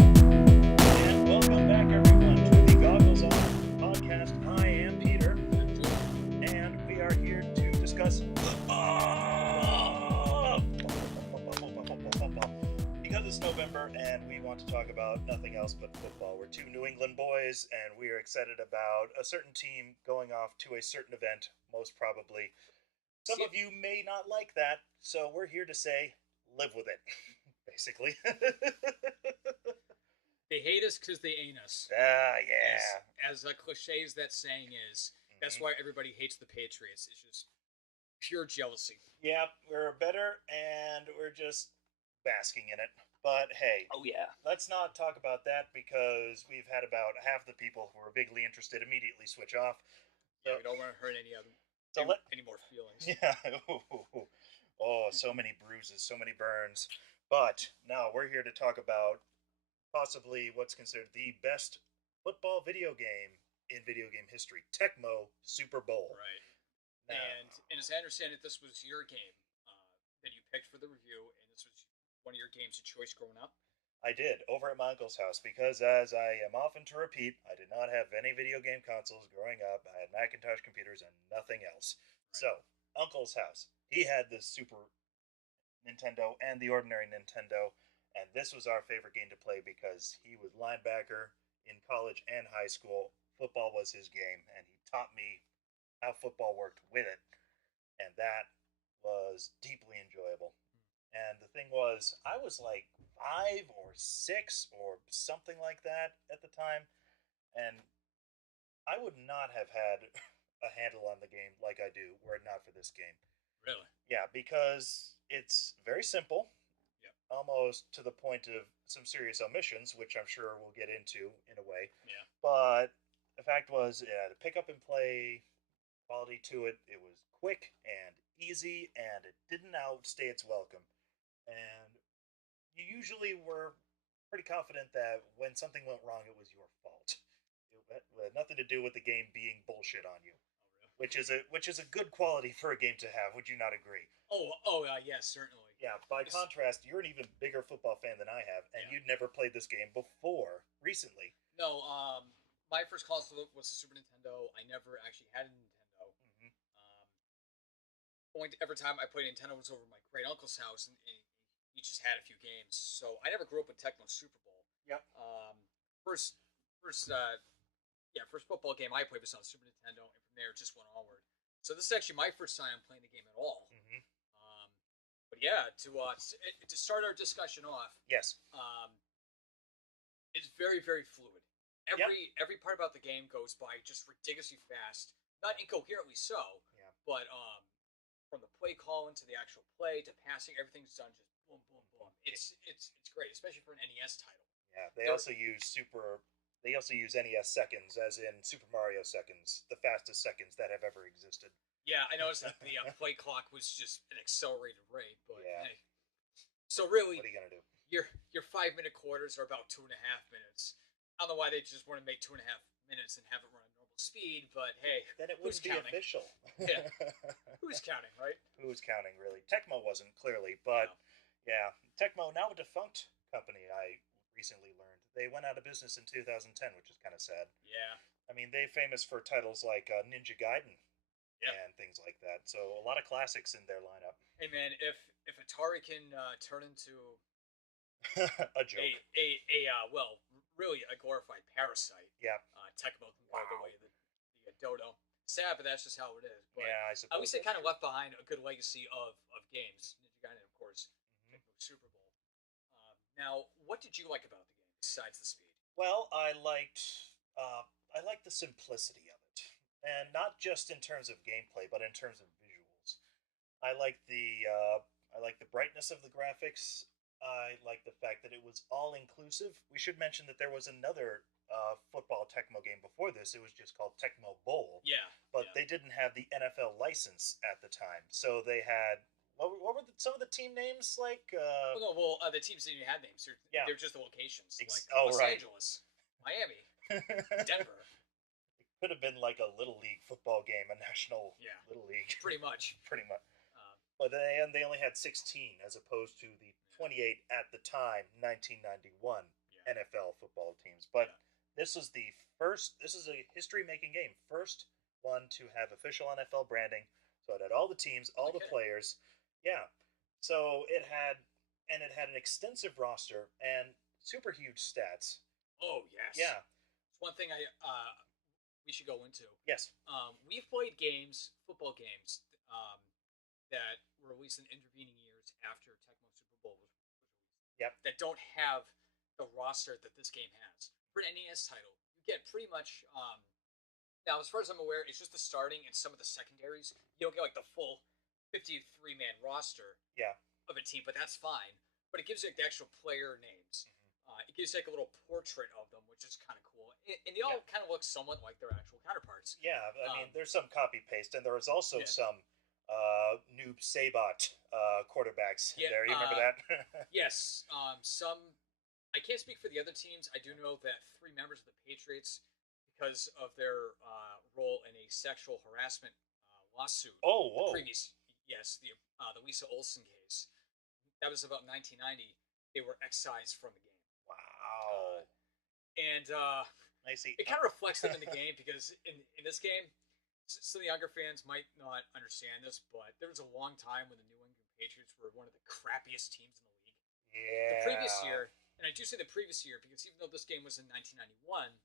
And welcome back, everyone, to the Goggles On podcast. I am Peter, and we are here to discuss football. Because it's November and we want to talk about nothing else but football. We're two New England boys, and we are excited about a certain team going off to a certain event, most probably. Some of you may not like that, so we're here to say, live with it, basically. They hate us because they ain't us. Yeah. As cliche as that saying is, that's Mhm. why everybody hates the Patriots. It's just pure jealousy. Yeah, we're better and we're just basking in it. But hey, Oh yeah. let's not talk about that because we've had about half the people who are bigly interested immediately switch off. Yeah, So, we don't want to hurt so let any more feelings. yeah. Oh, so many bruises, so many burns. But now we're here to talk about possibly what's considered the best football video game in video game history, Tecmo Super Bowl. Right. Now, And as I understand it, this was your game that you picked for the review, and this was one of your games of choice growing up. I did over at my uncle's house because, as I am often to repeat, I did not have any video game consoles growing up. I had Macintosh computers and nothing else. Right. So, uncle's house, he had the Super Nintendo and the ordinary Nintendo, and this was our favorite game to play because he was linebacker in college and high school. Football was his game, and he taught me how football worked with it, and that was deeply enjoyable. And the thing was, I was like 5 or 6 or something like that at the time, and I would not have had a handle on the game like I do were it not for this game. Really? Yeah, because it's very simple, Yep. almost to the point of some serious omissions, which I'm sure we'll get into in a way. Yeah. But the fact was, the pick up and play quality to it, it was quick and easy, and it didn't outstay its welcome. And you usually were pretty confident that when something went wrong, it was your fault. It had nothing to do with the game being bullshit on you, Oh, really? which is a good quality for a game to have. Would you not agree? Yes, certainly. Yeah. By contrast, you're an even bigger football fan than I have, and Yeah. you'd never played this game before recently. No, my first console was the Super Nintendo. I never actually had a Nintendo. Hmm. Only every time I played Nintendo was over at my great uncle's house, and he just had a few games. So I never grew up with Tecmo Super Bowl. Yep. First, first, first football game I played was on Super Nintendo, and from there it just went onward. So this is actually my first time playing the game at all. Hmm. But yeah, to start our discussion off, Yes. it's very very fluid. Every part about the game goes by just ridiculously fast, not incoherently so, Yeah. but from the play calling to the actual play to passing, everything's done just boom boom boom. It's great, especially for an NES title. Yeah. They also use NES seconds, as in Super Mario seconds, the fastest seconds that have ever existed. Yeah, I noticed that the play clock was just an accelerated rate, but Yeah. hey. So really, What are you gonna do? your 5 minute quarters are about 2.5 minutes. I don't know why they just want to make 2.5 minutes and have it run at normal speed, but hey, Then it who's wouldn't be counting? official. Yeah. Who's counting, right? Who's counting, really? Tecmo wasn't, clearly, but No. yeah. Tecmo, now a defunct company, I recently learned. They went out of business in 2010, which is kind of sad. Yeah. I mean, they're famous for titles like Ninja Gaiden Yep. and things like that. So a lot of classics in their lineup. Hey man, if Atari can turn into A joke. really a glorified parasite, Yeah. Tecmo can go the way of the dodo. Sad, but that's just how it is. But Yeah, I suppose. at least they that's kind of true. left behind a good legacy of games. Ninja Gaiden, of course, Mhm. Tecmo Super Bowl. Now, what did you like about the game besides the speed? Well, I liked the simplicity of it, and not just in terms of gameplay, but in terms of visuals. I like the brightness of the graphics. I like the fact that it was all inclusive. We should mention that there was another football Tecmo game before this. It was just called Tecmo Bowl, Yeah, but yeah. they didn't have the NFL license at the time, so they had what were some of the team names like? Oh, no, well, the teams didn't even have names. Yeah. They're just the locations, like Oh, Los right. Angeles, Miami. Denver. Could have been like a little league football game, a national Yeah, little league, pretty much. pretty much. Um, But they only had 16 as opposed to the 28 at the time 1991 yeah, NFL football teams. yeah. But this was the first. This is a history making game. First one to have official NFL branding. So it had all the teams, No all the kidding. players. Yeah. So it had an extensive roster and super huge stats. Oh yes. Yeah. It's one thing we should go into. Yes. We've played games, football games, that were released in intervening years after Tecmo Super Bowl was released Yep. that don't have the roster that this game has. For an NES title, you get pretty much. Now, as far as I'm aware, it's just the starting and some of the secondaries. You don't get like the full 53-man roster Yeah. of a team, but that's fine. But it gives you like the actual player names. It gives you like a little portrait of them, which is kind of cool. And they all Yeah. kind of look somewhat like their actual counterparts. Yeah, I mean, there's some copy paste, and there was also Yeah. some noob Sabot quarterbacks in Yeah, there. You remember that? Yes. Some. I can't speak for the other teams. I do know that 3 members of the Patriots, because of their role in a sexual harassment lawsuit, Oh, the whoa! previous, yes, the Lisa Olson case, that was about 1990. They were excised from the game, Wow. and I see. it kind of reflects them in the game because in this game, some of the younger fans might not understand this, but there was a long time when the New England Patriots were one of the crappiest teams in the league. The Yeah. previous year, and I do say the previous year because even though this game was in 1991,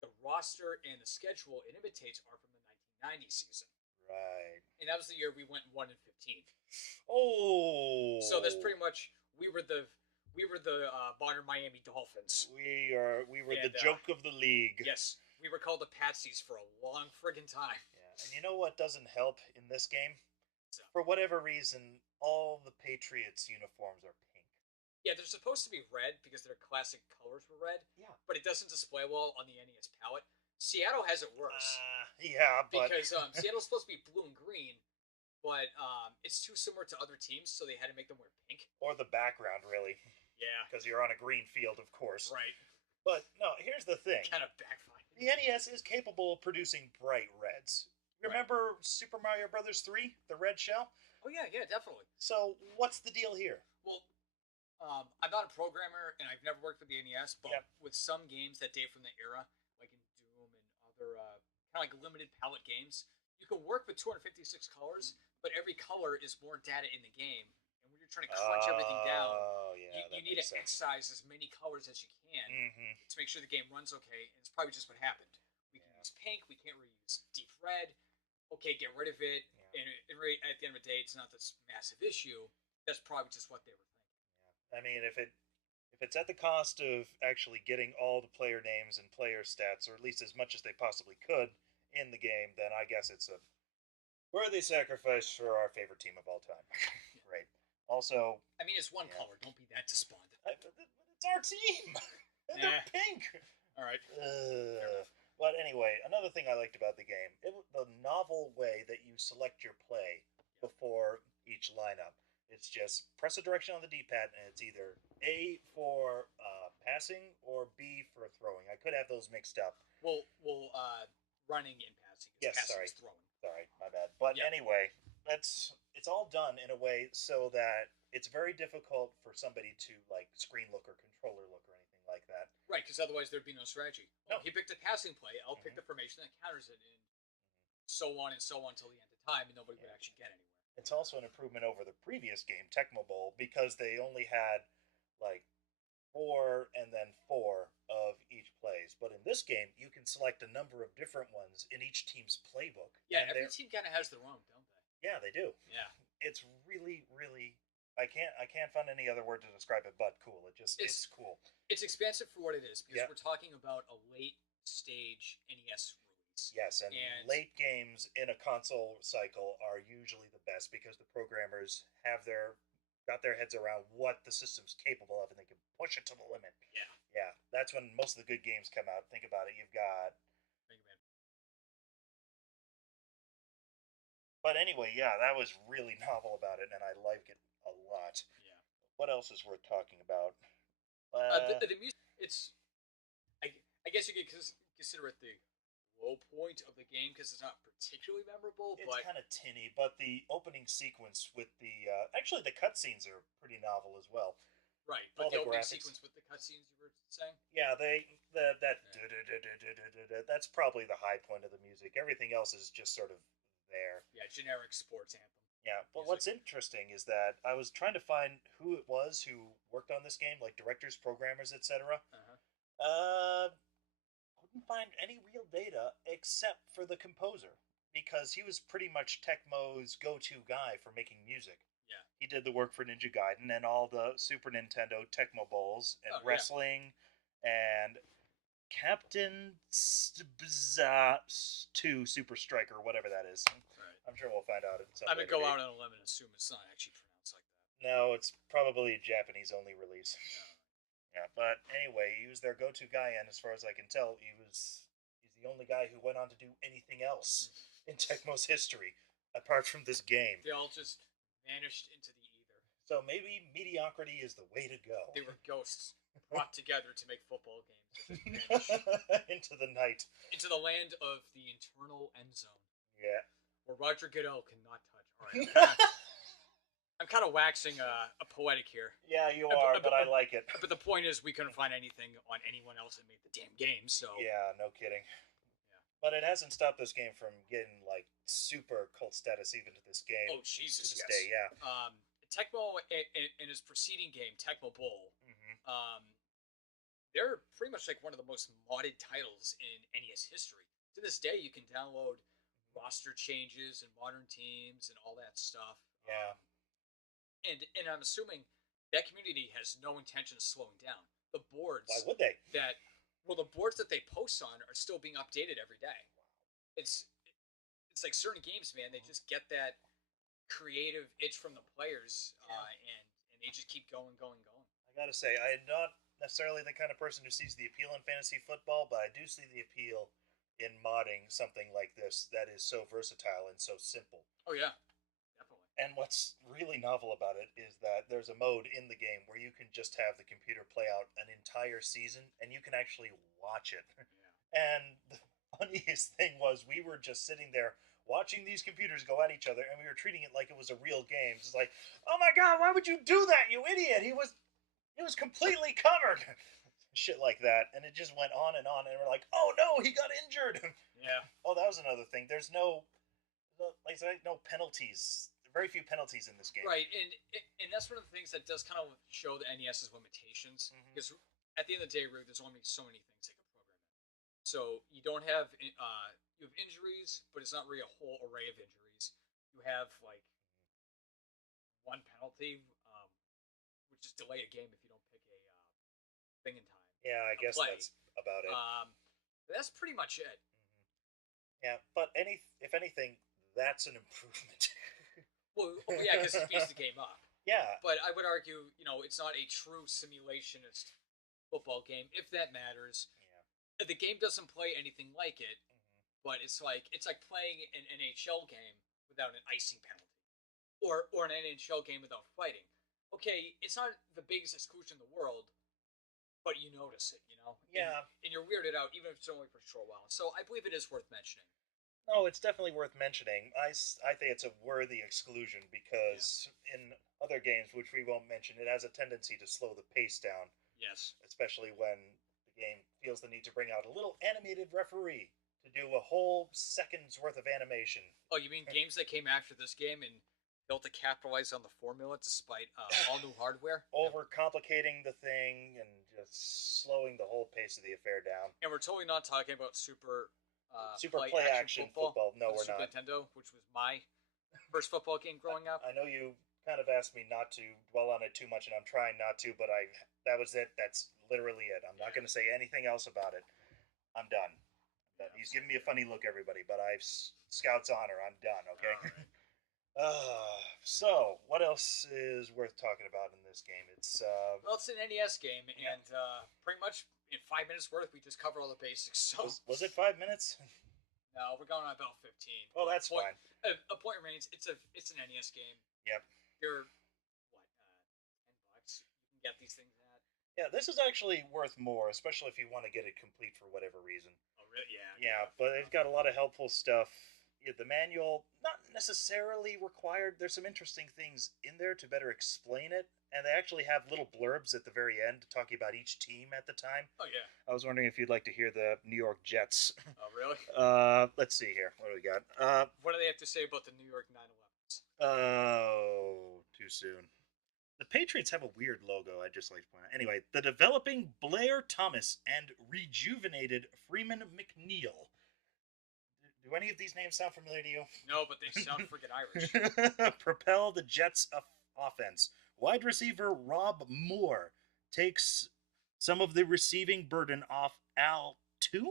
the roster and the schedule it imitates are from the 1990 season, Right. and that was the year we went 1-15. Oh. So that's pretty much we were the modern Miami Dolphins. We were the And, joke of the league. Yes, we were called the Patsies for a long friggin' time. Yeah, and you know what doesn't help in this game? So For whatever reason, all the Patriots uniforms are pink. yeah, they're supposed to be red because their classic colors were red, Yeah. but it doesn't display well on the NES palette. Seattle has it worse Yeah, but because Seattle's supposed to be blue and green, but it's too similar to other teams, so they had to make them wear pink. or the background really, Yeah, because you're on a green field, of course. right. But no, here's the thing: Kind of backfired. the NES is capable of producing bright reds. Remember Super Mario Brothers 3, the red shell? Oh yeah, yeah, definitely. So what's the deal here? Well, I'm not a programmer and I've never worked with the NES, but Yep. with some games that date from the era, like in Doom and other kind of like limited palette games, you can work with 256 colors, but every color is more data in the game. And when you're trying to crunch everything down, Oh, yeah, you need to excise as many colors as you can Mm-hmm. to make sure the game runs okay. And it's probably just what happened. We can Yeah. use pink, we can't reuse deep red. Okay, get rid of it. Yeah. And really, at the end of the day, it's not this massive issue. That's probably just what they were thinking. I mean, if it's at the cost of actually getting all the player names and player stats, or at least as much as they possibly could in the game, then I guess it's a worthy sacrifice for our favorite team of all time. Right. Also, I mean, it's one Yeah. color. Don't be that despondent. it's our team. And they're pink. All right. But anyway, another thing I liked about the game, the novel way that you select your play before each lineup. It's just press a direction on the D-pad, and it's either A for passing or B for throwing. I could have those mixed up. Well, running and passing. Yes, Passing sorry. is throwing. Sorry, my bad. But Yeah. anyway, it's all done in a way so that it's very difficult for somebody to like screen look or controller look or anything like that. Right, because otherwise there'd be no strategy. Well, No. he picked a passing play. I'll pick the formation that counters it, and so on until the end of time, and nobody would actually get anywhere. It's also an improvement over the previous game, Tecmo Bowl, because they only had like 4 and then 4 of each plays. But in this game, you can select a number of different ones in each team's playbook. Yeah, And every they're- team kind of has their own, don't they? yeah, they do. Yeah. It's really, really. I can't find any other word to describe it but cool. It's cool. It's expansive for what it is because Yeah. we're talking about a late stage NES release. Yes, and late games in a console cycle are usually the best because the programmers got their heads around what the system's capable of and they can push it to the limit. Yeah. Yeah, that's when most of the good games come out. Think about it. You've got. Think of it. But anyway, yeah, that was really novel about it, and I like it a lot. Yeah. What else is worth talking about? The music, it's. I guess you could consider it the low point of the game because it's not particularly memorable. It's But kind of tinny, but the opening sequence with the actually the cutscenes are pretty novel as well. right, but All the the opening graphics. sequence with the cutscenes you were saying. Yeah, that Yeah. that's probably the high point of the music. Everything else is just sort of there. Yeah, generic sports anthem Yeah, but music. what's interesting is that I was trying to find who it was who worked on this game, like directors, programmers, etc. Uh-huh. Uh, couldn't find any real data except for the composer because he was pretty much Tecmo's go-to guy for making music. Yeah. He did the work for Ninja Gaiden and all the Super Nintendo Tecmo Bowls and Oh yeah. wrestling and Captain 2 Super Striker, whatever that is. Right. I'm sure we'll find out at some I'm gonna later go date. out on a limb and assume it's not actually pronounced like that. No, it's probably a Japanese only release. Uh, Yeah, but anyway, he was their go-to guy, and as far as I can tell, he's the only guy who went on to do anything else in Tecmo's history apart from this game. they all just vanished into the ether. So maybe mediocrity is the way to go. They were ghosts brought together to make football games that just vanish Into the night. into the land of the internal end zone, Yeah. where Roger Goodell cannot touch. All right, I'm kind of waxing a poetic here, Yeah, you are, but I like it. but the point is we couldn't find anything on anyone else that made the damn game. So Yeah, no kidding. Yeah. But it hasn't stopped this game from getting like super cult status even to this game. Oh Jesus, to this yes. day, yeah. Tecmo in his preceding game, Tecmo Bowl, Mm-hmm. they're pretty much like one of the most modded titles in NES history. To this day, you can download roster changes and modern teams and all that stuff. Yeah. And I'm assuming that community has no intention of slowing down. The boards Why would they? the boards that they post on are still being updated every day. It's like certain games, man. They just get that creative itch from the players, and they just keep going. I gotta say, I am not necessarily the kind of person who sees the appeal in fantasy football, but I do see the appeal in modding something like this that is so versatile and so simple. Oh yeah, definitely. And what's really novel about it is that there's a mode in the game where you can just have the computer play out an entire season and you can actually watch it. Yeah. And the funniest thing was we were just sitting there watching these computers go at each other and we were treating it like it was a real game. It's like, "Oh my god, why would you do that, you idiot? He was completely covered." Shit like that, and it just went on, and we're like, "Oh no, he got injured." Yeah. Oh, that was another thing. There's no penalties. Very few penalties in this game. Right, and that's one of the things that does kind of show the NES's limitations. Mhm. Because at the end of the day, Rude, there's only so many things they can program in. So you don't have you have injuries, but it's not really a whole array of injuries. You have like one penalty, which is delay a game if you don't pick a thing in time. Yeah, I guess play. that's about it. That's pretty much it. Yeah, but if anything, that's an improvement. Well, yeah, because it speeds the game up. Yeah, But I would argue, it's not a true simulationist football game, if that matters. yeah. The game doesn't play anything like it, but it's like playing an NHL game without an icing penalty, or an NHL game without fighting. Okay, it's not the biggest exclusion in the world, but you notice it, Yeah. and you're weirded out, even if it's only for a short while. So I believe it is worth mentioning. No, it's definitely worth mentioning. I think it's a worthy exclusion because in other games, which we won't mention, it has a tendency to slow the pace down, Yes. especially when the game feels the need to bring out a little animated referee to do a whole second's worth of animation. Oh, you mean games that came after this game and built to capitalize on the formula despite all new hardware? Overcomplicating the thing and just slowing the whole pace of the affair down. And we're totally not talking about Super Play action football. No, for the we're Super not. Nintendo, which was my first football game growing up. I know you kind of asked me not to dwell on it too much, and I'm trying not to, but that was it. That's literally it. I'm not going to say anything else about it. I'm done. He's giving me a funny look, everybody, but I've Scout's honor. I'm done, okay? So, what else is worth talking about in this game? It's Well, it's an NES game, Yeah. and pretty much in 5 minutes worth, we just cover all the basics. So was it 5 minutes? no, we're going on about 15. Well, that's Point- fine. A point remains. It's an NES game. Yep. They're what $10 you can get these things at. Yeah, this is actually worth more, especially if you want to get it complete for whatever reason. Oh Yeah, Yeah, but they've got a lot of helpful stuff. Yeah, the manual, not necessarily required. There's some interesting things in there to better explain it, and they actually have little blurbs at the very end talking about each team at the time. Oh yeah. I was wondering if you'd like to hear the New York Jets. Oh really? Let's see here. What do we got? What do they have to say about the New York 9/11s? Oh, too soon. The Patriots have a weird logo, I'd just like to point out. Anyway, the developing Blair Thomas and rejuvenated Freeman McNeil. Do any of these names sound familiar to you? No, but they sound freaking Irish. Propel the Jets' offense. Wide receiver Rob Moore takes some of the receiving burden off Al Toon.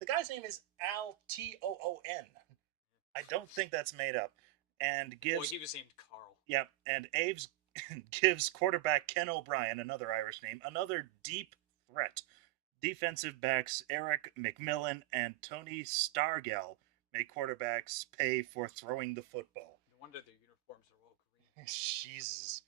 The guy's name is Al Toon. I don't think that's made up. And Well, gives he was named Carl. Yep, and Aves gives quarterback Ken O'Brien, another Irish name, another deep threat. Defensive backs Eric McMillan and Tony Stargell make quarterbacks pay for throwing the football. No wonder their uniforms are all green. Jesus.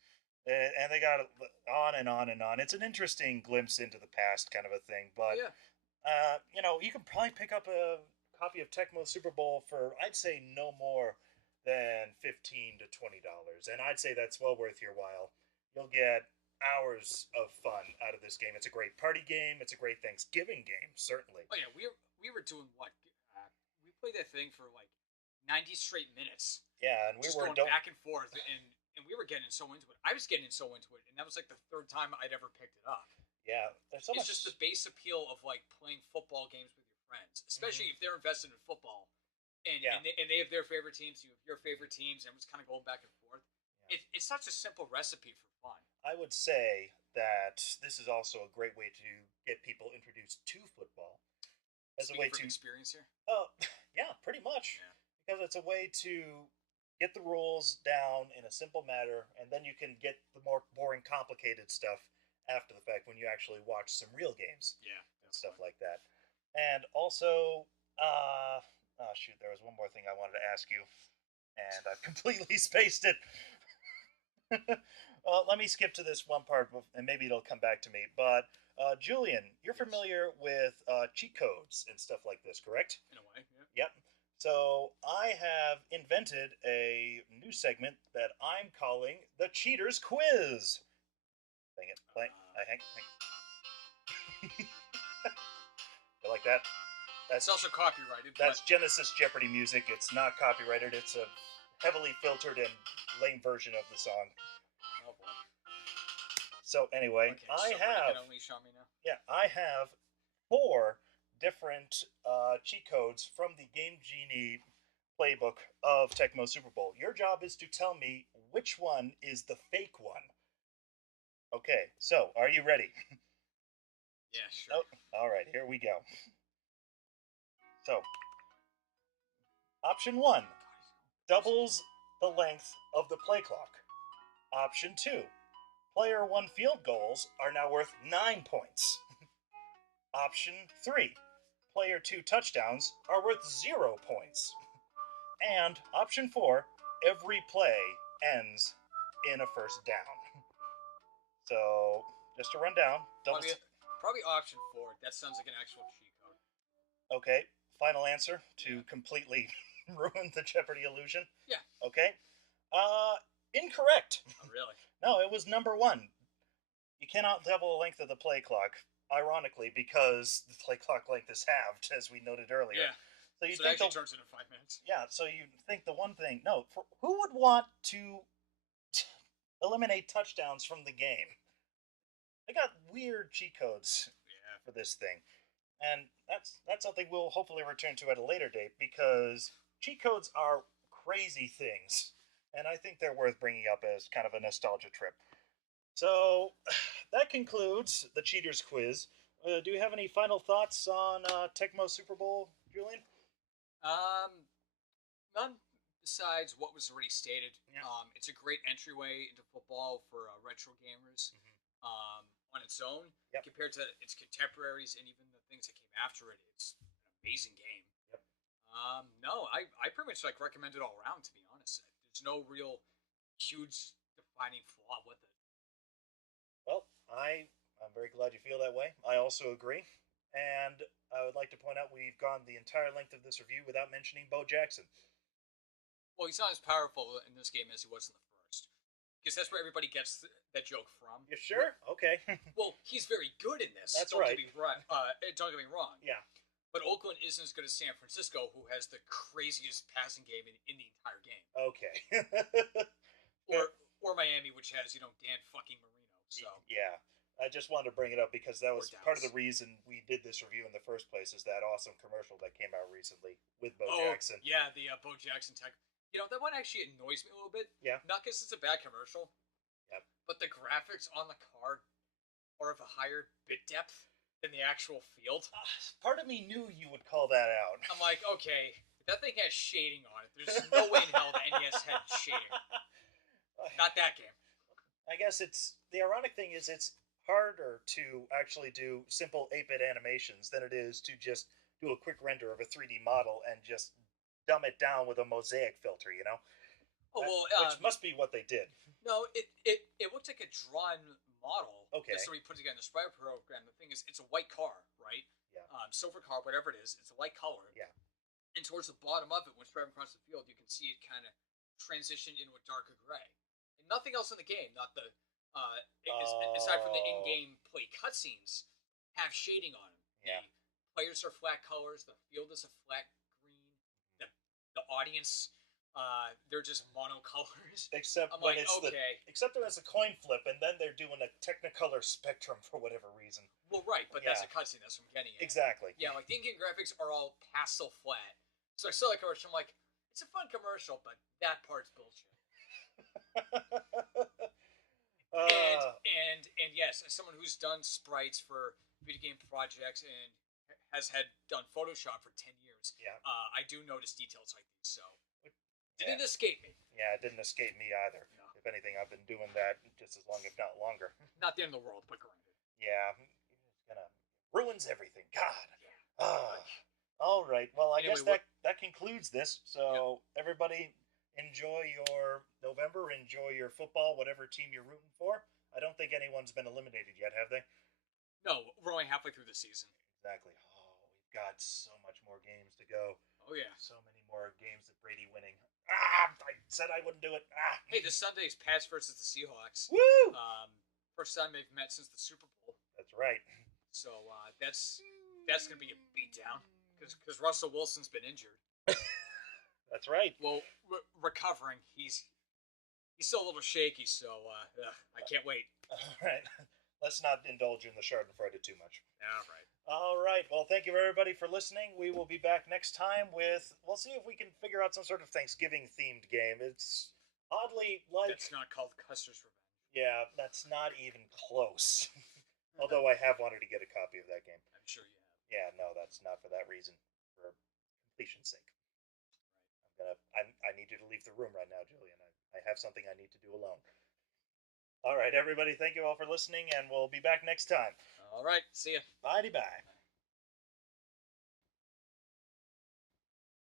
And they got on and on and on. It's an interesting glimpse into the past, kind of a thing. Oh But yeah. you can probably pick up a copy of Tecmo Super Bowl for, I'd say, no more than $15 to $20, and I'd say that's well worth your while. You'll get hours of fun out of this game. It's a great party game. It's a great Thanksgiving game, certainly. Oh yeah. We were doing what? We played that thing for like 90 straight minutes, Yeah, and we just were going back and forth, and we were getting so into it. I was getting so into it, and that was like the third time I'd ever picked it up. yeah. There's so It's much. just the base appeal of like playing football games with your friends, especially if they're invested in football, and Yeah. and they have their favorite teams, you have your favorite teams, and it's kind of going back and forth. Yeah. It's such a simple recipe for fun. I would say that this is also a great way to get people introduced to football as a Speaking way from to. experience here. Oh, yeah, pretty much. Yeah. Because it's a way to get the rules down in a simple manner, and then you can get the more boring, complicated stuff after the fact when you actually watch some real games Yeah. and stuff like that. And also, oh shoot, there was one more thing I wanted to ask you, and I've completely spaced it. Well, let me skip to this one part, and maybe it'll come back to me. But Julian, you're Yes. familiar with cheat codes and stuff like this, correct? In a way. Yeah. Yep. So I have invented a new segment that I'm calling the Cheaters Quiz. Dang it! Hang. You like that? It's also copyrighted. That's Genesis Jeopardy music. It's not copyrighted. It's a heavily filtered and lame version of the song. Oh boy. So anyway, Okay, so what are you gonna unleash on me now? I have 4 different cheat codes from the Game Genie playbook of Tecmo Super Bowl. Your job is to tell me which one is the fake one. Okay, so are you ready? Yeah, sure. Oh, all right, here we go. So, option 1 doubles the length of the play clock. Option 2, player 1 field goals are now worth 9 points. Option 3, player 2 touchdowns are worth 0 points. And option 4, every play ends in a first down. So, just to run down, Probably option 4. That sounds like an actual cheat code. Okay, final answer to completely ruin the Jeopardy illusion. Yeah. Okay. Incorrect. Oh, really? No, it was number 1. You cannot double the length of the play clock, ironically, because the play clock length is halved, as we noted earlier. Yeah. So you So it think actually turns into 5 minutes. yeah, so you think the one thing, no, who would want to eliminate touchdowns from the game? They got weird cheat codes Yeah. for this thing. And that's something we'll hopefully return to at a later date, because cheat codes are crazy things, and I think they're worth bringing up as kind of a nostalgia trip. So that concludes the Cheaters Quiz. Do you have any final thoughts on Tecmo Super Bowl, Julian? None besides what was already stated. Yeah. It's a great entryway into football for retro gamers. On its own, Yep. compared to its contemporaries and even the things that came after it, it's an amazing game. Yep. No, I pretty much like recommend it all around. To be honest, there's no real huge defining flaw with it. Well, I'm very glad you feel that way. I also agree. And I would like to point out we've gone the entire length of this review without mentioning Bo Jackson. Well, he's not as powerful in this game as he was in the first, because that's where everybody gets that joke from. You sure? Okay. Well, he's very good in this. That's right. Don't get me wrong. Yeah. But Oakland isn't as good as San Francisco, who has the craziest passing game in the entire game. Okay. or Miami, which has Dan fucking Marino. So yeah. I just wanted to bring it up because that was part of the Dallas. reason we did this review in the first place. Is that awesome commercial that came out recently with Bo Oh Jackson? yeah, the Bo Jackson tech. That one actually annoys me a little bit. Yeah. Not because it's a bad commercial. Yep. But the graphics on the card are of a higher bit depth than the actual field. Part of me knew you would call that out. I'm like, okay, that thing has shading on it. There's no way in hell the NES had shading. Not that game. I guess it's the ironic thing is it's harder to actually do simple 8-bit animations than it is to just do a quick render of a 3D model and just dumb it down with a mosaic filter, Oh well, which must be what they did. No, it looked like a drawn model Okay. that somebody put together in the sprite program. The thing is, it's a white car, right? Yeah. Silver car, whatever it is. It's a light color. Yeah. And towards the bottom of it, when it's driving across the field, you can see it kind of transition into a darker gray. And nothing else in the game, not the aside from the in-game play cutscenes, have shading on them. Yeah. The players are flat colors. The field is a flat green. The audience, they're just monocolors. Except I'm when like, it's okay. except when it's a coin flip, and then they're doing a Technicolor Spectrum for whatever reason. Well, right, but that's a cutscene. That's what I'm getting at. Exactly. Yeah, like the in-game graphics are all pastel flat. So I saw that commercial. I'm like, it's a fun commercial, but that part's bullshit. And yes, as someone who's done sprites for video game projects and has done Photoshop for 10 years, Yeah. I do notice details like these. So didn't escape me. Yeah, it didn't escape me either. No. If anything, I've been doing that just as long, if not longer. Not the end of the world, but granted. Yeah, it's gonna ruins everything. God. Yeah. All right. Well, I Anyway, guess that concludes this. So everybody, enjoy your November. Enjoy your football, whatever team you're rooting for. I don't think anyone's been eliminated yet, have they? No, we're only halfway through the season. Exactly. Oh, we've got so much more games to go. Oh yeah. So many more games of Brady winning. I said I wouldn't do it. Hey, this Sunday's Pats versus the Seahawks. Woo! First time they've met since the Super Bowl. That's right. So that's gonna be a beatdown because Russell Wilson's been injured. That's right. Well, recovering. He's still a little shaky, so I can't wait. All right. Let's not indulge in the Schadenfreude too much. All right. All right. Well, thank you everybody for listening. We will be back next time we'll see if we can figure out some sort of Thanksgiving themed game. It's oddly like It's not called Custer's Revenge. Yeah, that's not even close. Although I have wanted to get a copy of that game. I'm sure you have. Yeah, no, that's not for that reason. For completion's sake. I need you to leave the room right now, Julian. I have something I need to do alone. All right, everybody, thank you all for listening, and we'll be back next time. All right. See ya. Bye-bye.